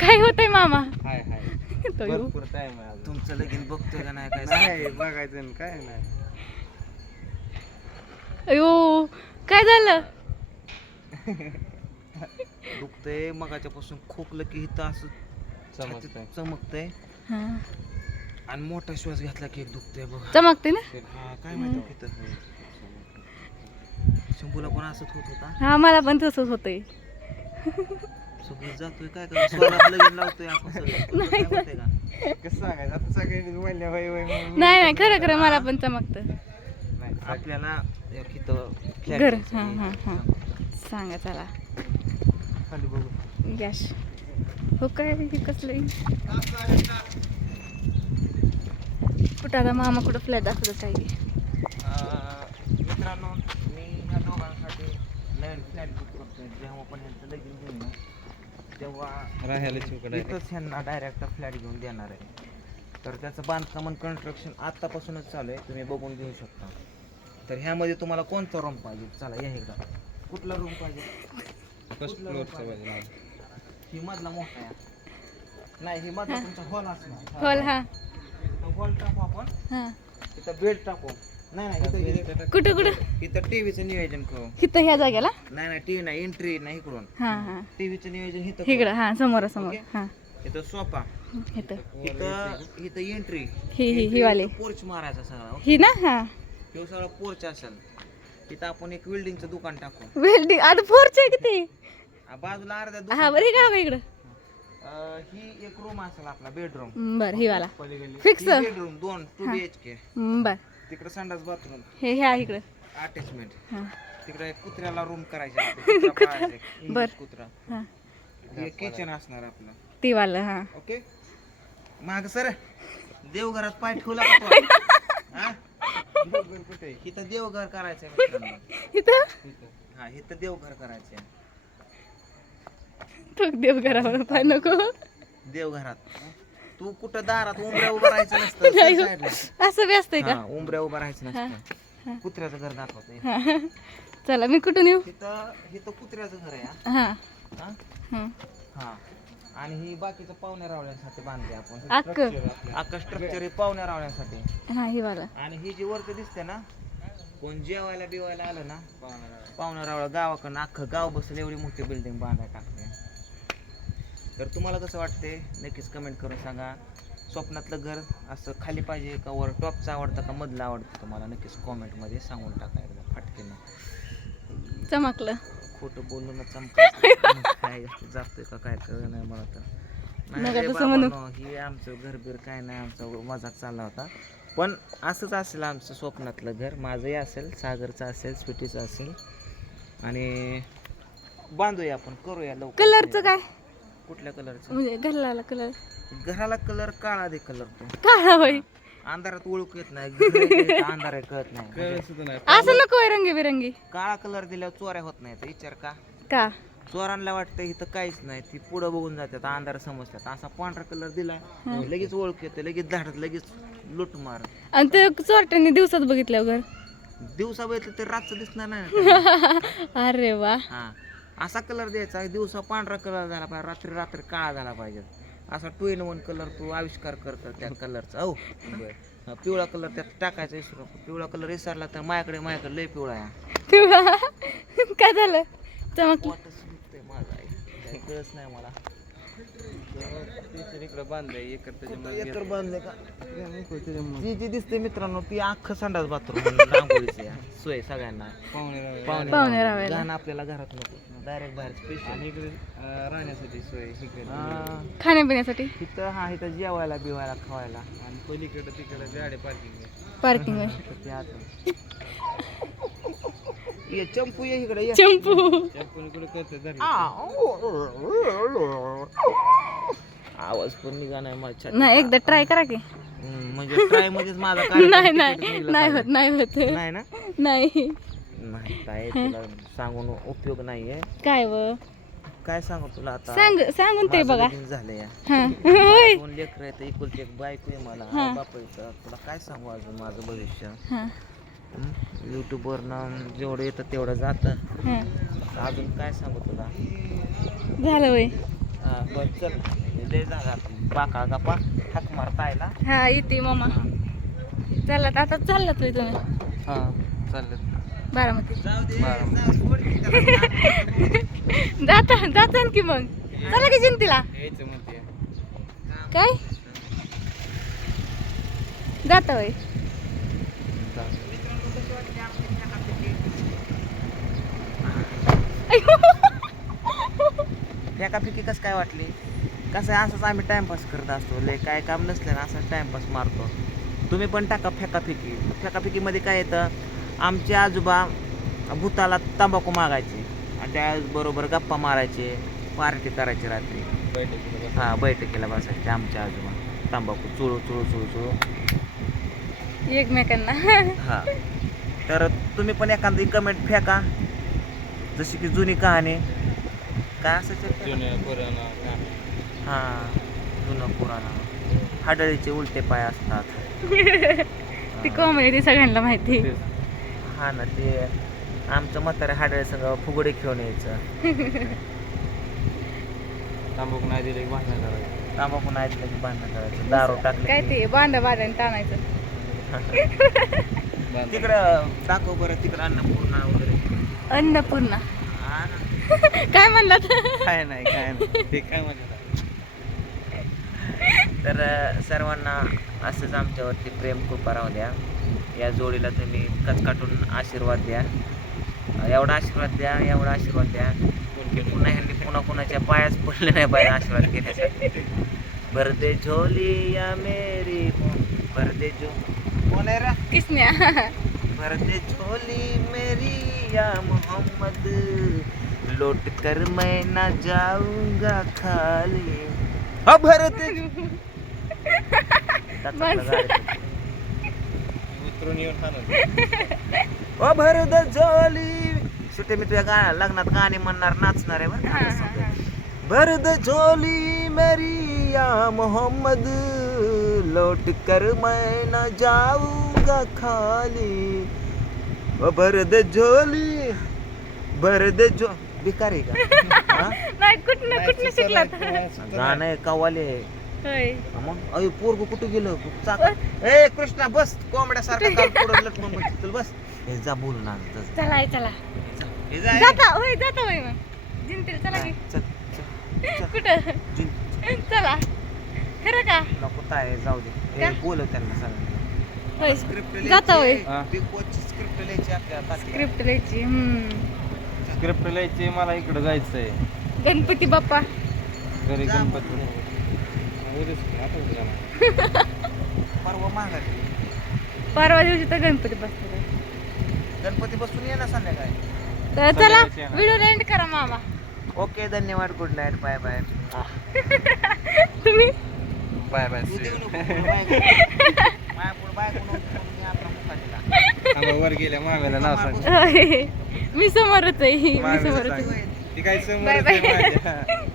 काय होतंय मामा? हाय हाय. तो येऊ. भरपूर टाइम आहे अजून. तुमचं लगीन बघतोय का नाही काय नाही बघायचं ना, काय नाही. अयो काय झालं? दुखतंय मगाच्यापासून खोकलं की इथं असं समजतंय छातीत चमकतंय. हा. आणि मोठा श्वास घेतला की एक दुखतंय बघा. चमकते ना? हा काय माहिती शंभूला पण असंच होत होता. हा मला पण तसंच होतंय. जातोय काय काय स्वरात लगीन लावतोय आपण सगळं. काय माहितीये का? कसं सांगायचं? आता सगळ्यांनी म्हणल्या वय वय म्हणून. नाही नाही खरं खरं मला पण चमकतं. नाही आपल्याला एक इथं घर हा. हा हा. सांगा चला. खाली बघू. गॅस. हो काय हे कसलं कुठं आता मामा कुठं फ्लॅट दाखवत आहे अं, मित्रांनो मी ह्या दोघांसाठी नवीन फ्लॅट बुक करतोय. जेव्हा पण ह्यांचं लगीन घेऊन ना तेव्हा इथंच ह्यांना डायरेक्ट फ्लॅट घेऊन देणार आहे. तर त्याचं बांधकाम आणि कन्स्ट्रक्शन आत्तापासूनच चालू आहे. तुम्ही बघून घेऊ शकता. तर ह्यामध्ये तुम्हाला कोणता रूम पाहिजे? चला या एकदा कुठला रूम पाहिजे? फर्स्ट फ्लोअरचा पाहिजे? मला. ही मधला मोठा आहे. नाही ही मधला तुमचा हॉल असणार. हॉल हा. हॉल टाकू आपण. हा. इथं बेड टाकू. नाही नाही इथं- इथं कुठं कुठं? इथं टीव्हीचं नियोजन करू. इथं ह्या जागेला? नाही नाही टीव्ही नाही एंट्री नाही इकडून. हा हा. टीव्हीचं नियोजन इथं इकडं हा समोर समोर. हा. इथं सोफा इथं. इथं इथं एंट्री ही ही ही वाली. पोर्च मारायचा सगळा ही ना? हा. तो सगळा पोर्च असेल. तिथं आपण एक बिल्डिंगचं दुकान टाकू. वेल्डिंग आता फोरचे किती? आ, बाजूला अर्ध्या हा दुकान बरं हे का इकडं. अं, ही एक रूम असेल आपला बेडरूम बरं ही वाला. फिक्स बेडरूम दोन टू बी एच के बर. तिकडे संडास बाथरूम. हे ह्या इकडं. अटॅचमेंट हा. तिकडे एक कुत्र्याला रूम करायचा बर. कुत्रा. हा. हे किचन असणार आपलं. ती वाला हा. ओके माग सर. देवघरात पाय ठेवला का तो? हा? देवघर कुठे आहे? इथं देवघर करायचंय मित्रांनो. इथं? हा इथं देवघर करायचंय तो देवघरावर पाय नको. देवघरात. तू कुठं दारात उंबऱ्या उभं राहायचं नसतं नाही. असं बी असतंय का? हा, उंबऱ्या उभं राहायचं हा. नसतं. कुत्र्याचं घर दाखवतंय. हा. चला मी कुठून येऊ? इथं इथं कुत्र्याचं घर आहे हा. हा. हा? हं. हा. आणि ही बाकीचं पाहुण्या रावळ्यांसाठी बांधते आपण. अक्क. अख्खा स्ट्रक्चर हे पाहुण्या रावळ्यांसाठी. हा ही वाला आणि ही जी वरती दिसते ना कोण जेवायला बिवायला आलं ना पाहुणा रावळा. गावाकडनं अख्खं गाव बसेल एवढी मोठी बिल्डिंग बांधायला टाकते तर तुम्हाला कसं वाटते नक्कीच कमेंट करून सांगा. स्वप्नातलं घर असं खाली पाहिजे का वर? टॉपचं आवडतं का मधलं आवडतं? तुम्हाला नक्कीच कॉमेंटमध्ये सांगून टाका एकदा फटकेनं. चमकलं. खोटं बोलून चमकायचं काय जातोय का? काय कळ नाही मला तर. हे आमचं घरबीर काय नाही आमचा मजाक चालला होता. पण असंच असेल आमचं स्वप्नातलं घर. माझंही असेल सागरचं असेल स्वीटीचं असेल. आणि बांधूया आपण करूया लवकर. कलरचं काय? कुठल्या कलरचं म्हणजे घालायला कलर घराला कलर काळा दे कलर तो. काळा होय. अंधारात ओळख येत नाही. घर आहे ते अंधार आहे कळत नाही सुद्धा नाही. असं नको आहे रंगीबिरंगी. काळा कलर दिल्यावर चोऱ्या होत नाही विचार का? का? चोरांना वाटतं इथं काहीच नाही ती पुढं बघून जातात अंधार समजतात. असा पांढरा कलर दिलाय लगेच ओळख येते लगेच झाडत लगेच लुट मार आणि ते चोरट्यांनी दिवसात बघितल्यावर दिवसा बघितलं तर रातचं दिसणार नाही ना. अरे वा. हा. असा कलर द्यायचा दिवसा पांढरा कलर झाला पाहिजे रात्री रात्री काळा झाला पाहिजे. असा टू इन वन कलर तू आविष्कार करतो त्या कलरचा हो पिवळा कलर त्यात टाकायचा विसरू. पिवळा कलर विसरला तर माझ्याकडे माझ्याकडे लय पिवळा आहे. काय झालं? चमकलं. माझा कळत नाही मला. ते इकडं बांधलंय एकर त्याच्यामुळे एकर बांधले का? त्याच्यामुळे जी जी दिसते मित्रांनो ती अख्खं संडास बाथरूम. सोय सगळ्यांना. पाहुणे आपल्याला घरात नको. डायरेक्ट बाहेर स्पेशल आणि इकडे अं, राहण्यासाठी सोय इकडे. खाण्यापिण्यासाठी? इथं हा इथं जेवायला बिवायला खावायला. आणि पलीकडे तिकडे गाडी पार्किंग पार्किंग तर ते आता. ये चंपू ये इकडे ये. चंपू. आपण इकडे करते धरली. आवाज पण निघा नाही माझ्या नाही एकदा ट्राय करा की. म्हणजे ट्राय मध्येच माझा नाही नाही. नाही. होत नाही होत. नाही ना? नाही. नाही काय तुला सांगून उपयोग नाहीये. काय व? काय सांगू तुला आता? सांग सांगून ते बघा. दोन लेकर आहेत एकुलती एक बायको आहे मला. बापायचं तुला काय सांगू अजून माझं भविष्य? हा. युट्यूबवरनं जेवढं येतं तेवढं जातं. हा. अजून काय सांगू तुला? झालं वय हा बरं चल. लय झालं. बाका गप्पा. हाक मारता आयला हा येते मामा. चाललात आता चाललात तुम्ही. हा चालेल बारामती. जाता जाता की मग. चला की जिंतीला काय? जाता होय? फेकाफेकी कसं काय वाटली? कसं आहे असंच आम्ही टाइमपास करत असतो. लय काय काम नसलं ना असंच टाइमपास मारतो. तुम्ही पण टाका फेकाफेकी फेकाफेकीमध्ये काय येतं? आमचे आजोबा भूताला तंबाखू मागायचे. आणि त्याबरोबर गप्पा मारायचे पार्टी करायची रात्री. हा बैठकीला बसायचे आमचे आजोबा. तंबाखू चुळू चुळू चुळू चुळू. एकमेकांना. हा. तर तुम्ही पण एखादी कमेंट फेका. जशी की जुनी कहाणी. काय असायचं हा जुनं पुराणा. हाडळीचे उलटे पाय असतात. ती कॉमेडी ती सगळ्यांना माहिती. हा ना ते आमचं म्हातारे हाडळे संग फुगडे घेऊन यायचं. तांबाखू नाही दिले की भांडण करायचं. तांबाखू नाही दिलं की भांडणं करायचं. दारू टाकले काय ते बांधा बांधाने टाणायचं बांधण. तिकडं दाखव बरं तिकडं अन्नपूर्णा वगैरे. अन्नपूर्णा? हा ना. काय म्हणलात? काय नाही काय नाही. ते काय म्हणतात? तर अ, सर्वांना असंच आमच्यावरती प्रेम कृपा राहू द्या. या जोडीला तुम्ही कचकाटून आशीर्वाद द्या. एवढा आशीर्वाद द्या एवढा आशीर्वाद द्या. की पुन्हा ह्यांनी पुन्हा कुणाच्या पायाच पडले नाही पाहिजे आशीर्वाद घेण्यासाठी. भरदे झोली या मेरी भरदे झो कोण आहे रे. किसन्या भरदे झोली मेरी या मोहम्मद. लौट कर मैं ना जाऊंगा खाली. हा भरत उतरून येऊन खाणं ओ भरत झोली सुटे मी तुझ्या गा लग्नात गाणे म्हणणार नाचणार आहे बरं. भरद झोली मेरी या मोहम्मद. लौट कर मैं न जाऊंगा खाली. ओ भरद झोली भरद झो भिकारी का? नाही कुठनं कुठनं शिकलात गाणं आहे. कवाले होय. मग? अय पोरग कुठं गेलं? चाक? ए कृष्णा बस. पुढं लटकून बसली. चल बस. हे जा बोल ना जा, चला चला. जा. हे जा. जाता होय जाता होय मग. जिंतील चला की. चल चल कुठं? जिन- चला. खरं का? नको ताय जाऊ दे. का? ए, बोलव त्यांना सांग होय. जाता होय. हा. स्क्रिप्ट लिहायची आपल्या तात्या. स्क्रिप्ट लिहायची हम्म. स्क्रिप्ट लिहायची मला इकडं जायचंय. गणपती बाप्पा. घरी जा गणपती. परवा माघारी परवा दिवशी तर गणपती बसतो गणपती बसून ये ना संध्याकाळी. तर चला. व्हिडिओ एंड करा मामा. ओके धन्यवाद. गुड नाईट बाय बाय तुम्ही? बाय बाय पुढं आपला दिला. वर गेल्या. मामेला नाव सांग. होय. मी समोरच आहे मी समोरच सांग. आहे. ती काय Bye समोर bye. माझ्या.